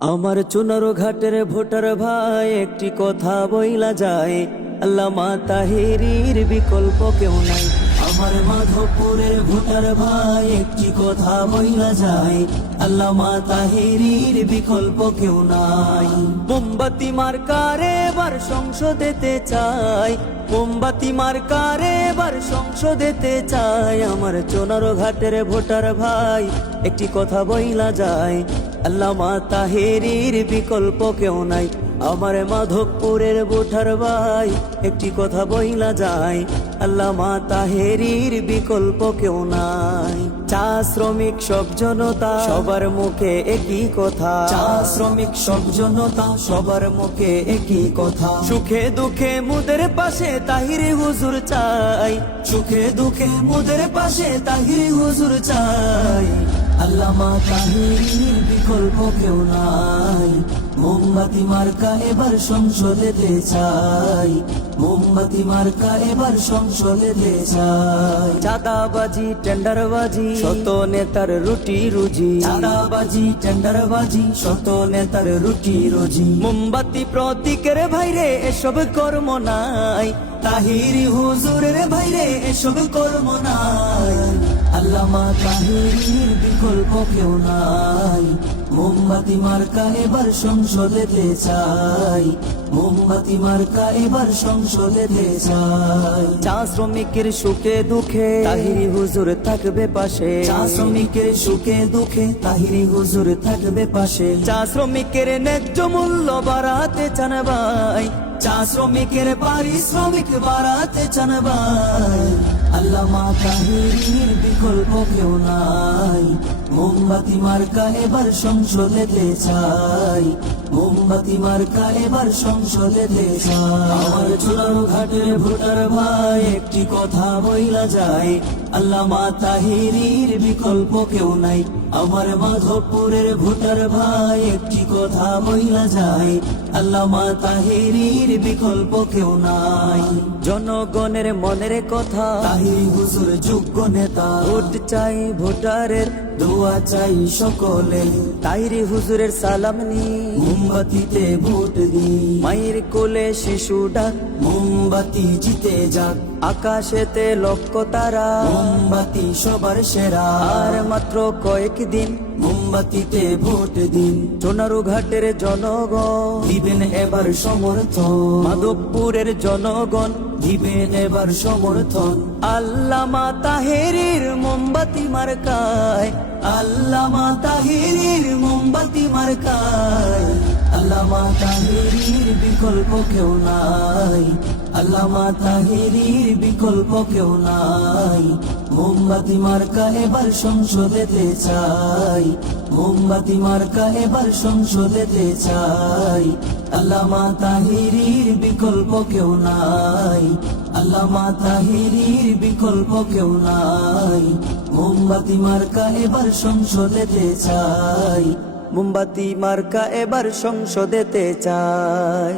আমার চুনারো ঘাটের ভোটার ভাই একটি কথা বইলা যায়, আল্লামা তাহেরীর বিকল্প কেউ নাই। আমার মাধবপুরের ভোটার ভাই একটি কথা বইলা যায়, আল্লামা তাহেরীর বিকল্প কেউ নাই। মোমবাতি মার্কারে এবার সংসদেতে চাই, মোমবাতি মার্কারে এবার সংসদেতে চাই। আমার চুনারো ঘাটের ভোটার ভাই একটি কথা বইলা যায়, আল্লামা তাহেরীর বিকল্প কেউ নাই। আমার মাধবপুরের ভোটার ভাই একটি কথা বইলা যায়, আল্লামা তাহেরীর বিকল্প কেউ নাই। চা শ্রমিক সব জনতা সবার মুখে একই কথা, চা শ্রমিক সব জনতা সবার মুখে একই কথা। সুখে দুঃখে মুদের পাশে তাহিরি হুজুর চাই, সুখে দুঃখে মুদের পাশে তাহিরি হুজুর চাই। আল্লামা তাহেরীর বিকল্প কেউ নাই। মোমবাতি মার্কা এবার সংসদেতে চাই, মোমবাতি মার্কা এবার সংসদেতে চাই। চাঁদাবাজি টেন্ডারবাজি শত নেতার রুটি রুজি, চাঁদাবাজি টেন্ডারবাজি শত নেতার রুটি রুজি। মোমবাতি প্রতীকের ভাইরে এসব কর্ম নাই, তাহিরি হুজুরের ভাইরে এসব কর্ম নাই। আল্লামা তাহেরীর বিকল্প কেউ নাই। মোমবাতি মার্কা এবার সংসদেতে চাই, মোমবাতি মার্কা এবার সংসদেতে চাই। চা শ্রমিকের সুখে দুঃখে তাহিরি হুজুর থাকবে পাশে, চা শ্রমিকের সুখে দুঃখে তাহিরি হুজুর থাকবে পাশে। চা শ্রমিকের ন্যায্য মূল্য বাড়াতে চান ভাই, চা শ্রমিকের পারিশ্রমিক বাড়াতে চান ভাই। আল্লামা তাহেরীর বিকল্প কেউ নাই। মোমবাতি মার্কা এবার সংসদেতে চাই, মোমবাতি মার্কা এবার সংসদেতে চাই। আমার চুনারো ঘাটের ভোটার ভাই একটি কথা বইলা যায়, আল্লামা তাহেরীর বিকল্প কেউ নাই। আমার মাধবপুরের ভোটার ভাই একটি কথা বইলা যায়, আল্লামা তাহেরীর বিকল্প কেউ নাই। জনগণের মনের কথা তাহিরি হুজুর যোগ্য নেতা, ভোট চাই ভোটারের দোয়া চাই সকলে। তাহিরি হুজুরের সালাম নি মোমবাতিতে ভোট দি, মায়ের কোলে শিশু ডাক মোমবাতি জিতে যাক। আকাশেতে লক্ষ তারা মোমবাতি সবার সেরা, আর মাত্র কয়েকদিন মোমবাতিতে ভোট দিন। চুনারো ঘাটের জনগণ দিবেন এবার সমর্থন, মাধবপুরের জনগণ দিবেন এবার সমর্থন। আল্লামা তাহেরীর মোমবাতি মার্কায়, আল্লামা তাহেরীর মোমবাতি মার্কায়। আল্লামা তাহেরীর বিকল্প কেউ নাই, আল্লামা তাহেরীর বিকল্প কেউ নাই। মোমবাতি মার্কা এবার সংসদেতে চাই, মোমবাতি মার্কা এবার সংসদেতে চাই। আল্লামা তাহেরীর বিকল্প কেউ নাই, আল্লামা তাহেরীর বিকল্প কেউ নাই। মোমবাতি মার্কা এবার সংসদেতে চাই, মোমবাতি মার্কা এবার সংসদেতে চাই।